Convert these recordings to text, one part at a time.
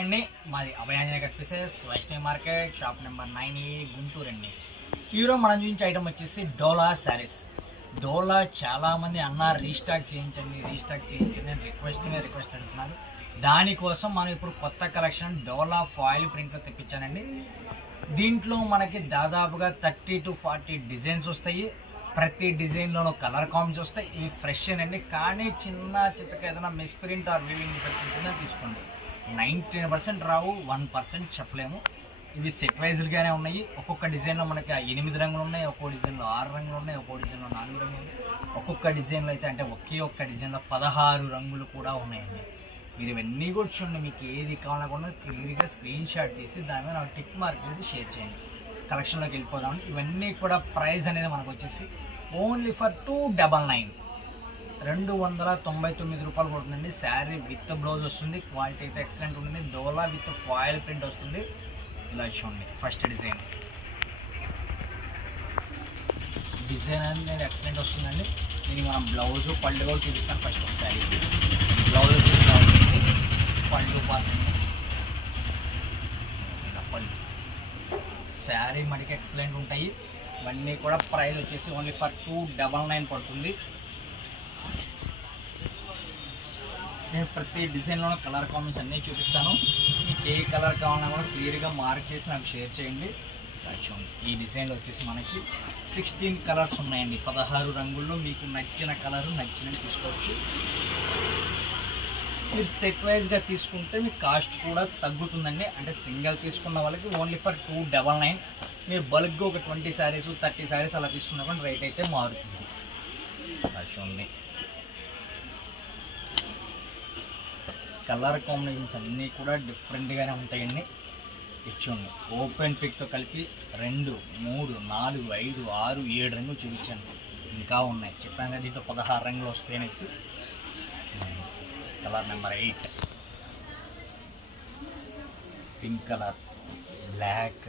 అండి మాది Abhayanjaneya cut pieces Vaishnavi market shop number 9 Guntur అండి. ఈరోజు మనం చూపించే ఐటమ్ వచ్చేసి డోలా శారీస్. డోలా చాలామంది అన్న రీస్టాక్ చేయించండి అని రిక్వెస్ట్ అడుగుతున్నారు. దానికోసం మనం ఇప్పుడు కొత్త కలెక్షన్ డోలా ఫాయిల్ ప్రింట్లో తెప్పించానండి. దీంట్లో మనకి దాదాపుగా 30 to 40 డిజైన్స్ వస్తాయి. ప్రతి డిజైన్లోనూ కలర్ కాంబినేషన్స్ వస్తాయి. ఇవి ఫ్రెష్ అండి, కానీ చిన్న చిత్తక ఏదైనా miss print are weaving defect ఉంటుందని తీసుకోండి. 99% రావు, 1% చెప్పలేము. ఇవి సెట్ వైజ్గానే ఉన్నాయి. ఒక్కొక్క డిజైన్లో మనకి 8 రంగులు ఉన్నాయి, ఒక్కో డిజైన్లో 6 రంగులు ఉన్నాయి, ఒక్కో డిజైన్లో 4 రంగులు ఉన్నాయి. ఒక్కొక్క డిజైన్లో అయితే అంటే ఒక్క డిజైన్లో 16 రంగులు కూడా ఉన్నాయండి. మీరు ఇవన్నీ కూడా చూడండి, మీకు ఏది కావాలన్నా క్లియర్గా స్క్రీన్ షాట్ తీసి దాని మీద టిక్ మార్క్ చేసి షేర్ చేయండి. కలెక్షన్లోకి వెళ్ళిపోదామండి. ఇవన్నీ కూడా ప్రైస్ అనేది మనకు వచ్చేసి ఓన్లీ ఫర్ 299 299 రూపాయలు పడుతుందండి. శారీ విత్ బ్లౌజ్ వస్తుంది. క్వాలిటీ అయితే ఎక్సలెంట్ ఉంటుంది. డోలా విత్ ఫాయిల్ ప్రింట్ వస్తుంది. ఇలా చూడండి, ఫస్ట్ డిజైన్ అనేది ఎక్సలెంట్ వస్తుందండి. దీనికి మనం బ్లౌజ్ పళ్ళు కూడా చూపిస్తాను. ఫస్ట్ ఒకసారి బ్లౌజ్ చూపిస్తా వస్తుంది. పళ్ళు పాత్రండి, ఇలా పళ్ళు. శారీ మనకి ఎక్సలెంట్ ఉంటాయి. ఇవన్నీ కూడా ప్రైస్ వచ్చేసి ఓన్లీ ఫర్ 299 పడుతుంది. నేను ప్రతి డిజైన్లోనూ కలర్ కాంబినేషన్ అన్నీ చూపిస్తాను. మీకు ఏ కలర్ కావాలన్నా కూడా క్లియర్గా మార్క్ చేసి నాకు షేర్ చేయండి. చూడండి, ఈ డిజైన్లో వచ్చేసి మనకి 16 కలర్స్ ఉన్నాయండి. 16 రంగుల్లో మీకు నచ్చిన కలర్ నచ్చినవి తీసుకోవచ్చు. మీరు సెట్ వైజ్గా తీసుకుంటే మీకు కాస్ట్ కూడా తగ్గుతుందండి. అంటే సింగిల్ తీసుకున్న వాళ్ళకి ఓన్లీ ఫర్ 299. మీరు బల్క్గా ఒక 20 శారీస్ 30 శారీస్ అలా తీసుకున్నా కూడా రేట్ అయితే మారుతుంది. చూడండి, కలర్ కాంబినేషన్స్ అన్నీ కూడా డిఫరెంట్గానే ఉంటాయండి. ఇచ్చుండి ఓపెన్ పిక్తో కలిపి 2, 3, 4, 5, 6, 7 రంగులు చూపించాను. ఇంకా ఉన్నాయి, చెప్పాను కదా దీంట్లో 16 రంగులు వస్తాయనేసి. Colour number 8 pink colour, black,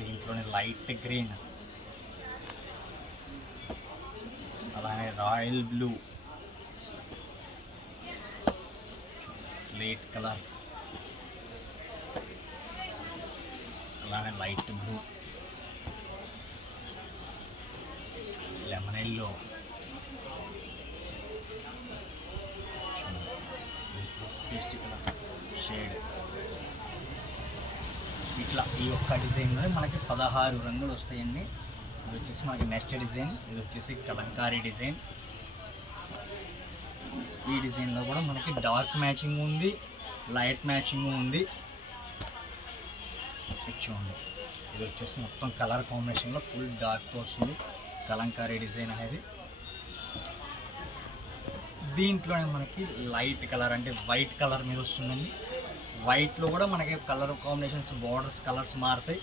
దీంట్లోనే లైట్ గ్రీన్, అలానే రాయల్ బ్లూ, స్లేట్ కలర్, అలానే light blue, lemon yellow, paste colour shade. ఇట్లా ఈ ఒక్క డిజైన్లో మనకి 16 రంగులు వస్తాయండి. ఇది వచ్చేసి మనకి నెక్స్ట్ డిజైన్. ఇది వచ్చేసి కలంకారీ డిజైన్. ఈ డిజైన్లో కూడా మనకి డార్క్ మ్యాచింగ్ ఉంది, లైట్ మ్యాచింగ్ ఉంది. చూడండి, ఇది వచ్చేసి మొత్తం కలర్ కాంబినేషన్లో ఫుల్ డార్క్ వస్తుంది కలంకారీ డిజైన్ అనేది. దీంట్లోనే మనకి లైట్ కలర్ అంటే వైట్ కలర్ మీద వస్తుందండి. వైట్లో కూడా మనకి కలర్ కాంబినేషన్స్ బార్డర్స్ కలర్స్ మారుతాయి.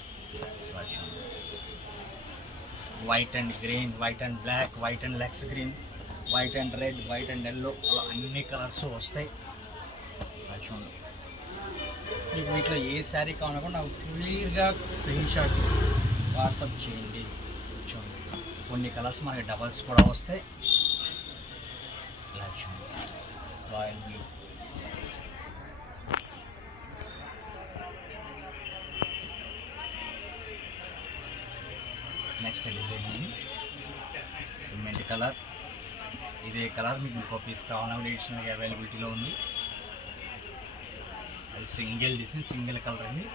White and green, white and black, white and లెక్స్ green, white and red, white and yellow, అలా అన్ని కలర్స్ వస్తాయి. చూడండి, మీకు వీటిలో ఏ శారీ కావాలన్నా కూడా నాకు క్లియర్గా స్క్రీన్ షాట్ తీసి వాట్సాప్ చేయండి. చూడండి, కొన్ని కలర్స్ మనకి డబల్స్ కూడా వస్తాయి. ఇలా చూడండి, royal blue, next design cement colour. ఇదే కలర్ మీకు ఇంకో పీస్ కావాలన్నా ఎడిషనల్గా అవైలబిలిటీలో ఉంది. అది సింగిల్ డిజైన్, సింగిల్ కలర్ అండి.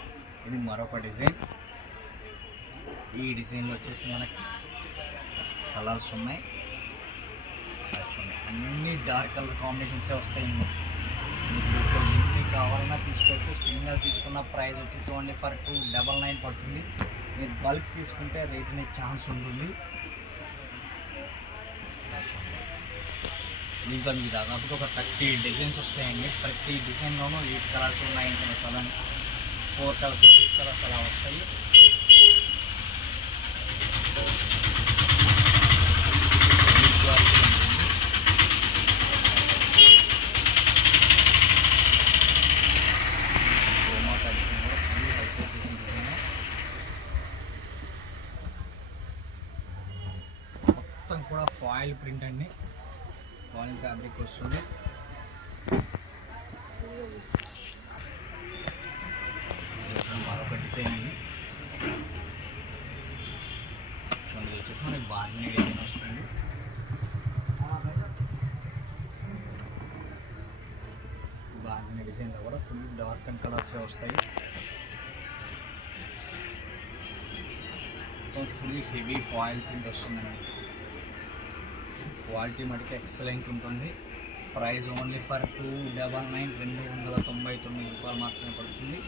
ఇది మరొక డిజైన్. ఈ డిజైన్లో వచ్చేసి మనకి కలర్స్ ఉన్నాయి. అన్ని డార్క్ కలర్ కాంబినేషన్సే వస్తాయండి. మీకు ఎన్ని కావాలన్నా తీసుకోవచ్చు. సింగిల్ తీసుకున్న ప్రైస్ వచ్చేసి ఓన్లీ ఫర్ 299 పడుతుంది. మీరు బల్క్ తీసుకుంటే రేట్ అనే ఛాన్స్ ఉంటుంది. దీంట్లో మీకు దాదాపుగా ఒక 30 డిజైన్స్ వస్తాయండి. ప్రతి డిజైన్లోనూ 8 కలర్స్ ఉన్నాయి, 4 కలర్స్ 6 కలర్స్ అలా వస్తాయి. మొత్తం కూడా ఫాయిల్ ప్రింట్ అండి, ఫాయిల్ ఫ్యాబ్రిక్ వస్తుంది. వచ్చేసి మనకి బార్గెన్ డిజైన్ వస్తుంది. బార్గెన్ డిజైన్లో కూడా ఫుల్ డార్క్ అండ్ కలర్స్ వస్తాయి. ఫుల్ హెవీ ఫాయిల్ ప్రింట్ వస్తుందండి. క్వాలిటీ మటుకు ఎక్సలెంట్ ఉంటుంది. ప్రైస్ ఓన్లీ ఫర్ 299 299 మాత్రమే పడుతుంది.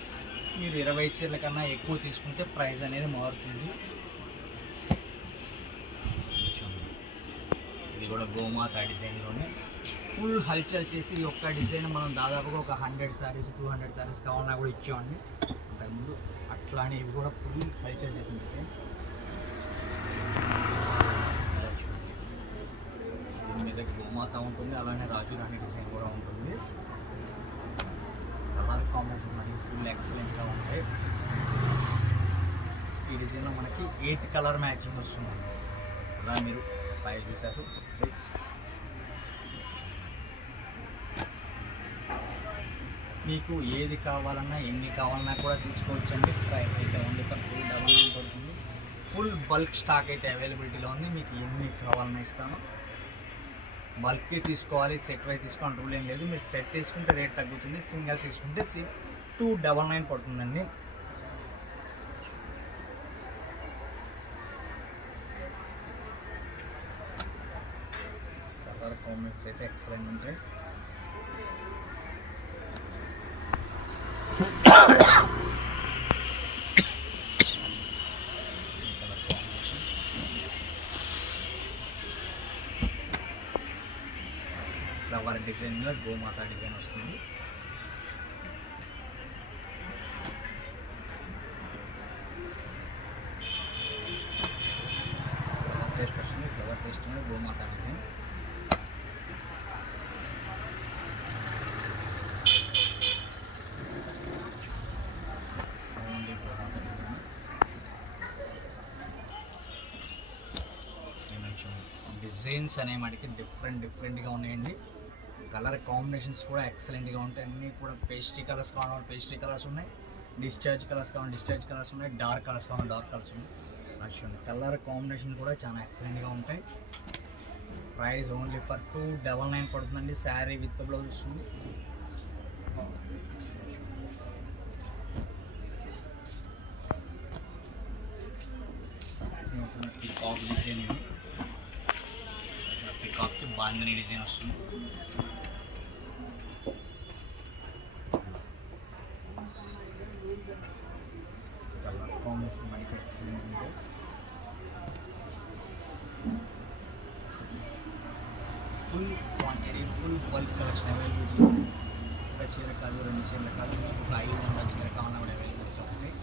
మీరు 20 చీరల కన్నా ఎక్కువ తీసుకుంటే ప్రైస్ అనేది మారుతుంది. ఇది కూడా గోమాత డిజైన్లోనే ఫుల్ హల్చల్ చేసి ఈ ఒక్క డిజైన్ మనం దాదాపుగా ఒక 100 సారీస్ 200 సారీస్ కావాలన్నా కూడా ఇచ్చామండి అంతకుముందు. అట్లానే ఇవి కూడా ఫుల్ హల్చల్ చేసిన డిజైన్. దీని మీద గోమాత ఉంటుంది, అలానే రాజు రాణి డిజైన్ కూడా ఉంటుంది. కలర్ కాంబినేషన్ మనకి ఫుల్ ఎక్సలెంట్గా ఉంటాయి. ఈ డిజైన్లో మనకి 8 కలర్ మ్యాచింగ్ వస్తుందండి. అలా మీరు 5 చూసారు, 6 మీకు ఏది కావాలన్నా ఎన్ని కావాలన్నా కూడా తీసుకోవచ్చండి. ప్రైస్ అయితే ఓన్లీ ఫర్ 299 పడుతుంది. ఫుల్ బల్క్ స్టాక్ అయితే అవైలబిలిటీలో ఉంది. మీకు ఎన్ని కావాలన్నా ఇస్తాను. బల్క్కి తీసుకోవాలి, సెట్ వైజ్ తీసుకోవాలి రూల్ ఏం లేదు. మీరు సెట్ తీసుకుంటే రేట్ తగ్గుతుంది, సింగల్ తీసుకుంటే 299 పడుతుందండి. కలర్ కాంబినేషన్స్ అయితే ఎక్సలెంట్ ఉంటాయి. ఫ్లవర్ డిజైన్లో గోమాత డిజైన్ వస్తుంది. ఫ్లవర్ టేస్ట్ వస్తుంది. ఫ్లవర్ టేస్ట్ మీద గోమాత డిజైన్. ఓన్లీ గోమాత డిజైన్. డిజైన్స్ అనే మనకి డిఫరెంట్గా ఉన్నాయండి. కలర్ కాంబినేషన్స్ కూడా ఎక్సలెంట్గా ఉంటాయి. అన్నీ కూడా పేస్ట్రీ కలర్స్ కావాలి, పేస్ట్రీ కలర్స్ ఉన్నాయి. డిశ్చార్జ్ కలర్స్ కావాలి, డిశ్చార్జ్ కలర్స్ ఉన్నాయి. డార్క్ కలర్స్ కావాలి, డార్క్ కలర్స్ ఉన్నాయి. చూడండి కలర్ కాంబినేషన్ కూడా చాలా ఎక్సలెంట్గా ఉంటాయి. ప్రైస్ ఓన్లీ ఫర్ 299 పడుతుందండి. శారీ విత్ బ్లౌజ్ వస్తుంది. పీకాక్ డిజైన్ ఇది. పీకాక్కి బాందిని డిజైన్ వస్తుంది. కలర్ కాంబినేషన్ మనకి ఎక్సలెంట్ ఉంటాయి. Full quantity, full bulk collection availability. ఒక చీర కాదు, 2 చీరలు కాదు, మీకు ఒక 500 చీర కావాలన్నా కూడా అవైలబిలిటీ ఉంటాయి.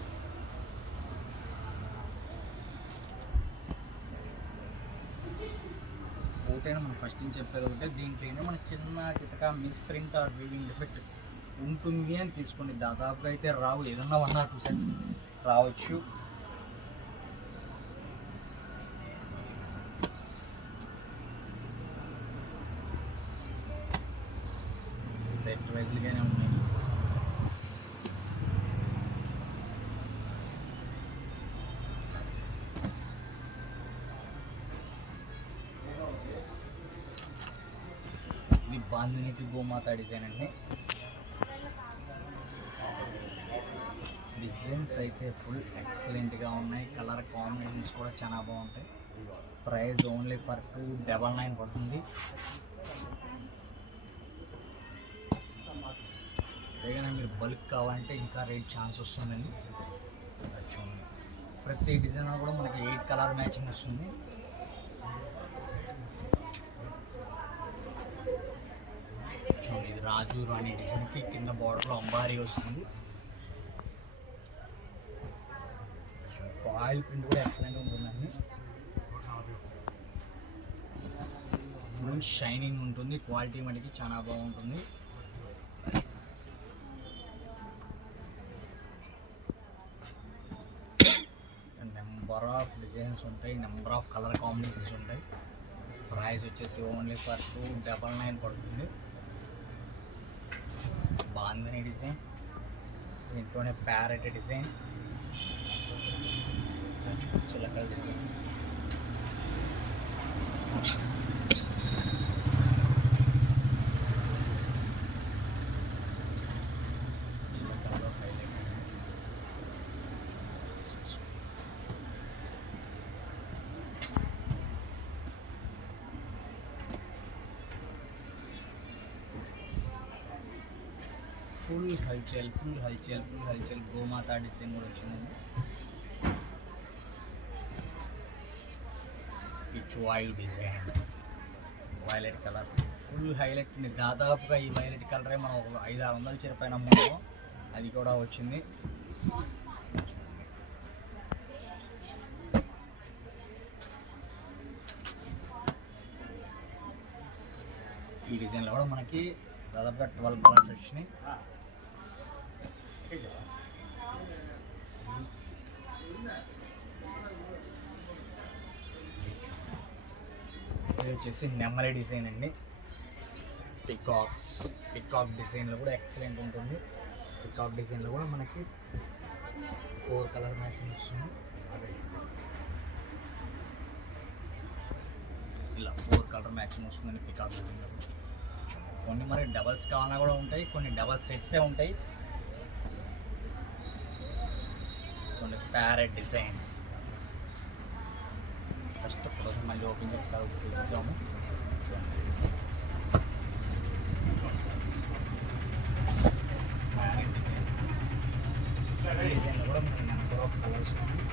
ఒకటైనా మనం ఫస్ట్ నుంచి చెప్పేది ఒకటే, దీంట్లో మనకి చిన్న చితక miss print are weaving defect ఉంటుంది అని తీసుకోండి. దాదాపుగా అయితే రావు, ఏదన్నా 1 or 2 సెట్స్ రావచ్చు. సెట్ వైజ్గానే ఉన్నాయి. ఇది బాందినికి గోమాత డిజైన్ అండి. డిజైన్స్ అయితే ఫుల్ ఎక్సలెంట్గా ఉన్నాయి. కలర్ కాంబినేషన్స్ కూడా చాలా బాగుంటాయి. ప్రైస్ ఓన్లీ ఫర్ 299 పడుతుంది. ఏదైనా మీరు బల్క్ కావాలంటే ఇంకా రేట్ ఛాన్స్ వస్తుందండి. చూడండి ప్రతి డిజైన్ కూడా మనకి 8 కలర్ మ్యాచింగ్ వస్తుంది. చూడండి ఇది రాజు రాణి డిజైన్కి కింద బార్డర్లో అంబారీ వస్తుంది. ఫాయిల్ ప్రింట్ కూడా ఎక్సలెంట్ ఉంటుందండి. ఫుల్ షైనింగ్ ఉంటుంది. క్వాలిటీ మనకి చాలా బాగుంటుంది. నెంబర్ ఆఫ్ డిజైన్స్ ఉంటాయి, నెంబర్ ఆఫ్ కలర్ కాంబినేషన్స్ ఉంటాయి. ప్రైస్ వచ్చేసి ఓన్లీ ఫర్ 299 పడుతుంది. బాందిని డిజైన్, దీంట్లోనే ప్యారెట్ డిజైన్, చిలకల డిజైన్. ఫుల్ హల్చల్ గోమాత డిజైన్ కూడా వచ్చిందండి. పిచ్ వాయు design violet colour full highlight. దాదాపుగా ఈ వైలెట్ కలరే మనం ఒక 500-600 చీర పైన అమ్ముతాం, అది కూడా వచ్చింది. ఈ డిజైన్లో కూడా మనకి దాదాపుగా 12 కలర్స్ వచ్చినాయి. ఇది వచ్చేసి నెమలి డిజైన్ అండి. పికాక్ డిజైన్లో కూడా ఎక్సలెంట్ ఉంటుంది. పికాక్ డిజైన్లో కూడా మనకి 4 కలర్ మ్యాచింగ్ వస్తుంది. ఇలా 4 కలర్ మ్యాచింగ్ వస్తుందండి పికాక్ డిజైన్లో. కొన్ని మరి డబల్స్ కావాలన్నా కూడా ఉంటాయి, కొన్ని డబల్ సెట్సే ఉంటాయి. కొన్ని ప్యారెట్ డిజైన్ ఫస్ట్ కోసం మళ్ళీ ఓపెన్ చేసి చూద్దాము. చూడండి ప్యారెట్ డిజైన్. డిజైన్లో కూడా మనకి నెంబర్ ఆఫ్ కలర్స్ ఉన్నాయి.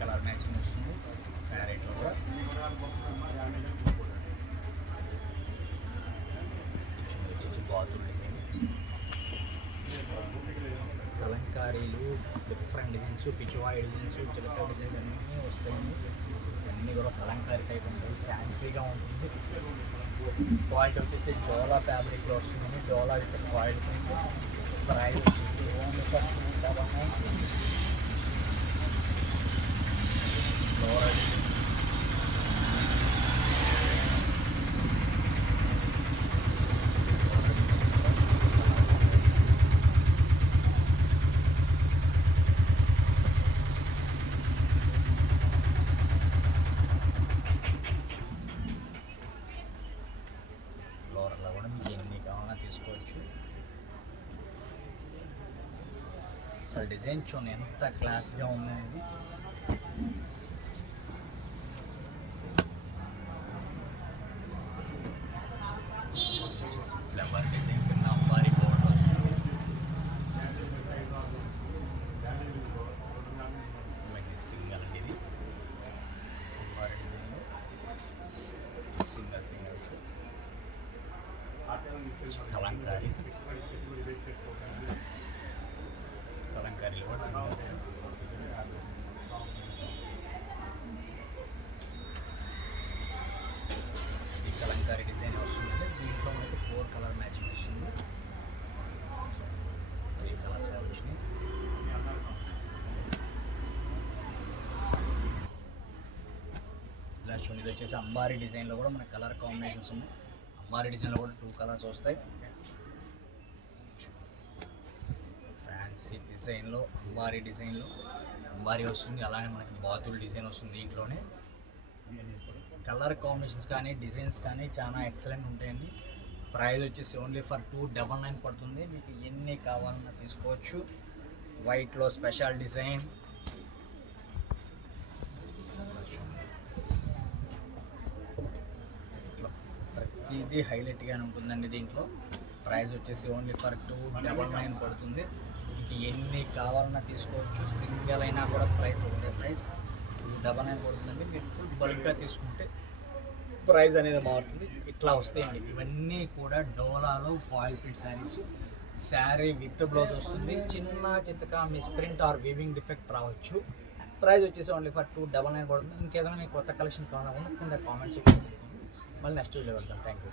కలర్ మ్యాచింగ్ వస్తుంది ప్యారెట్లో కూడా. వచ్చేసి బాతుల్ డిజైన్, కలంకారీలు, డిఫరెంట్ డిజైన్స్, పిచ్వాయి డిజైన్స్, చిలక డిజైన్స్ అన్నీ వస్తాయి. అన్నీ కూడా కలంకారీ టైప్ ఉంటుంది, ఫ్యాన్సీగా ఉంటుంది. క్వాలిటీ వచ్చేసి డోలా ఫ్యాబ్రిక్లో వస్తుంది. డోలా విత్ క్వాలిటీ ప్రైస్ వచ్చేసి ఓన్లీ ఫర్ 299. ఫ్లోరల్లో కూడా మీకు ఎన్ని కావాలన్నా తీసుకోవచ్చు. అసలు డిజైన్ చూడండి ఎంత క్లాస్గా ఉందనేది. ఫ్లవర్ డిజైన్ కింద అంబారీ బోర్డర్ వస్తుంది. సింగల్ అండి ఇది. అంబారీ డిజైన్లో సింగల్స్ కలంకారీలో కూడా సింగల్స్. ఈ కలంకారీ డిజైన్ వస్తుంది. దీంట్లో మనకి 4 కలర్ మ్యాచింగ్ వస్తుంది. 3 కలర్స్ వచ్చినాయి. ఇలా చూడండి, ఇది వచ్చేసి అంబారీ డిజైన్లో కూడా మనకి కలర్ కాంబినేషన్స్ ఉన్నాయి. అంబారీ డిజైన్లో కూడా 2 కలర్స్ వస్తాయి. ఫ్యాన్సీ డిజైన్లో అంబారీ వస్తుంది. అలానే మనకి బాతుల్ డిజైన్ వస్తుంది. దీంట్లోనే కలర్ కాంబినేషన్స్ కానీ డిజైన్స్ కానీ చాలా ఎక్సలెంట్ ఉంటాయండి. ప్రైస్ వచ్చేసి ఓన్లీ ఫర్ 299 పడుతుంది. మీకు ఎన్ని కావాలన్నా తీసుకోవచ్చు. వైట్లో స్పెషల్ డిజైన్, ప్రతిదీ హైలైట్గానే ఉంటుందండి. దీంట్లో ప్రైస్ వచ్చేసి ఓన్లీ ఫర్ 299 పడుతుంది. మీకు ఎన్ని కావాలన్నా తీసుకోవచ్చు. సింగిల్ అయినా కూడా ప్రైస్ ఒకటే ప్రైస్ 299 పడుతుందండి. మీరు ఫుల్ బల్క్గా తీసుకుంటే ప్రైస్ అనేది మారుతుంది. ఇట్లా వస్తాయండి ఇవన్నీ కూడా డోలాలో foil print saris. Sari with blouse వస్తుంది. చిన్న చిత్తగా మిస్ప్రింట్ ఆర్ వీవింగ్ డిఫెక్ట్ రావచ్చు. ప్రైస్ వచ్చేసి ఓన్లీ ఫర్ 299 పడుతుంది. ఇంకేదైనా మీకు కొత్త కలెక్షన్ కావాలన్నా కింద కామెంట్స్ మళ్ళీ నెక్స్ట్ వీడియో పెడతాను. Thank you.